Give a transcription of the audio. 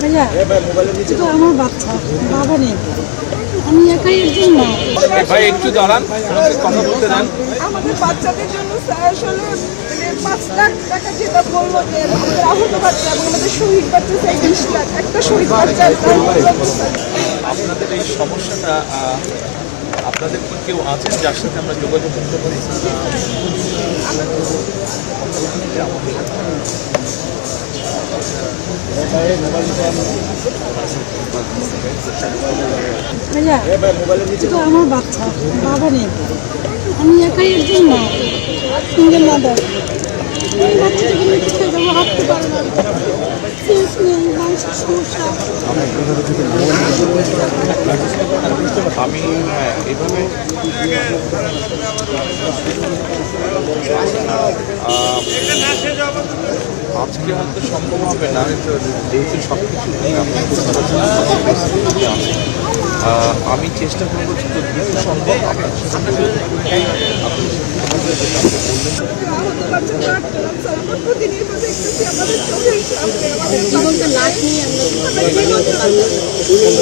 ভাইয়া এটা আমার বাচ্চা, বাবা নেই, আমি একাই একজন মা। ভাই একটু দাঁড়ান, কথা বলতে দেন। আমাদের বাচ্চাদের জন্য স্যার আসলে 5 লাখ টাকা যেটা বললো যে আমাদের আহত বাচ্চা এবং আমাদের শহীদ বাচ্চা চাই 20 লাখ, একটা শহীদ বাচ্চার দাম আপনাদের এই সমস্যাটা আপনাদের কি কেউ আছেন যার সাথে আমরা যোগাযোগ করতে পারি? ভাইয়া এটা আমার বাচ্চা, বাবা নেই, আমি একাই একজন মা, সিঙ্গেল মাদার। এই বাচ্চাটাকে নিয়ে কোথায় যাবো, হাঁটতে পারে না, সেন্স নেই, মানসিক সমস্যা। আমি এইভাবে আজকে হয়তো সম্ভব হবে না, যেহেতু সব কিছু আমি চেষ্টা করবো যত দ্রুত সম্ভব আপনার সাথে আহত বাচ্চা 4 জন। স্যার আমরা প্রতিনিয়ত দেখতেছি আমাদের চোখের সামনে আমাদের জীবনটা লাশ নিয়ে আমরা দ্রুত